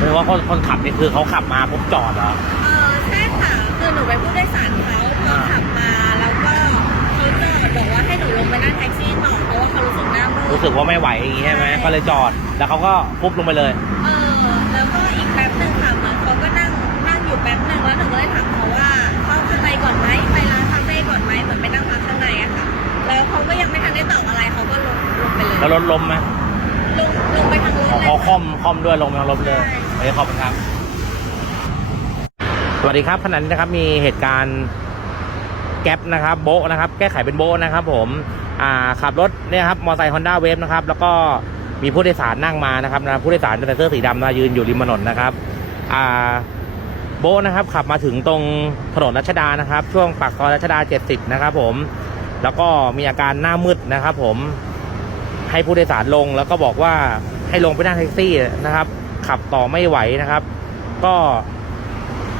หรือว่าคนคนขับนี่คือเขาขับมาปุ๊บจอดเหรอ เออใช่ค่ะคือหนูไปนผู้โดยสารเขาพอขับมาแล้วก็เขาจอดบอกว่าให้หนูลงไปนั่งแท็กซี่ต่อเพราะว่าเขารู้สึกหน้ามืดรู้สึกว่าไม่ไหวอย่างงี้ใช่ไหมก็เลยจอด แล้วเขาก็ปุ๊บลงไปเลย เออแล้วก็อีกแป๊บหนึ่งค่ะเหมือนเขาก็นั่งนั่งอยู่แป๊บหนึ่งแล้วหนูก็เลยถามเขาว่าเข้าข้างในก่อนไหมไปร้านคาเฟ่ก่อนไหมเหมือนไปนั่งพักข้างในอะค่ะ แล้วเขาก็ยังไม่ทันได้ตอบอะไรเขาก็ลงลงไปเลยแล้วรถล้มไหม ลงลงไปทางรถอ๋อเลยเขาคอมคอมด้วยลงไปทางรถเลยใช่โอเคขอบคุณครับ สวัสดีครับขณะนี้นะครับมีเหตุการณ์แก๊ปนะครับโบะนะครับ แก้ไขเป็นโบะนะครับ ผมอ่าขับรถเนี่ยครับมอเตอร์ไซค์ฮอนด้าเวฟนะครับ แล้วก็มีผู้โดยสารนั่งมานะครับนะผู้โดยสารใส่เสื้อสีดำนะยืนอยู่ริมถนนนะครับอ่าโบะนะครับ ขับมาถึงตรงถนนรัชดานะครับ ช่วงปากซอยรัชดา 70 นะครับ ผม แล้วก็มีอาการหน้ามืดนะครับ ผม ให้ผู้โดยสารลงแล้วก็บอกว่าให้ลงไปนั่งแท็กซี่นะครับ ขับต่อไม่ไหวนะครับ ก็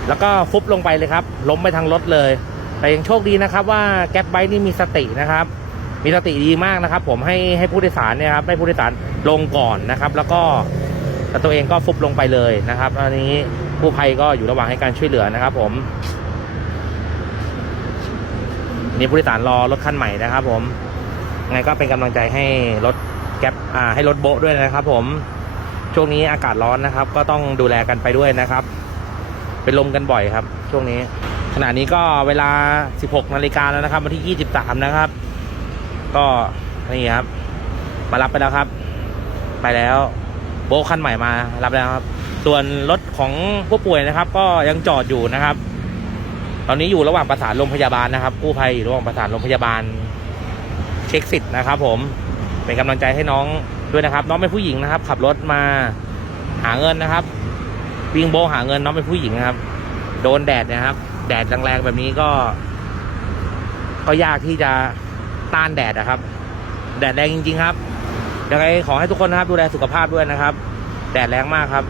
แล้วก็ฟุบลงไปเลยครับ ล้มไปทางรถเลย แต่ยังโชคดีนะครับ ว่าแก๊ปไบค์นี่มีสตินะครับ มีสติดีมากนะครับ ผมให้ให้ผู้โดยสารเนี่ยครับให้ผู้โดยสารลงก่อนนะครับ แล้วก็แล้วตัวเองก็ฟุบลงไปเลยนะครับอันนี้ผู้ภัยก็อยู่ระหว่างให้การช่วยเหลือนะครับ ผมนี่ผู้โดยสารรอรถคันใหม่นะครับ ผมไงก็เป็นกำลังใจให้รถ แก๊ปอ่าให้รถโบะด้วยนะครับ ผมช่วงนี้อากาศร้อนนะครับ ก็ต้องดูแลกันไปด้วยนะครับ เป็นลมกันบ่อยครับ ช่วงนี้ ขณะนี้ก็เวลา 16นาฬิกาแล้วนะครับวันที่ 23 นะครับ ก็นี่ครับ มารับไปแล้วครับ ไปแล้วโบะคันใหม่มารับแล้วครับ ส่วนรถของผู้ป่วยนะครับ ก็ยังจอดอยู่นะครับ ตอนนี้อยู่ระหว่างประสานโรงพยาบาลนะครับกู้ภัยอยู่ระหว่างประสานโรงพยาบาล เช็คสิทธิ์นะครับ ผม เป็นกำลังใจให้น้องด้วยนะครับ น้องเป็นผู้หญิงนะครับ ขับรถมาหาเงินนะครับ วิ่งโบหาเงินน้องเป็นผู้หญิงนะครับ โดนแดดนะครับ แดดแรงๆแบบนี้ก็ ก็ยากที่จะต้านแดดนะครับ แดดแรงจริง ๆ ครับยังไงขอให้ทุกคนนะครับ ดูแลสุขภาพด้วยนะครับ แดดแรงมากครับ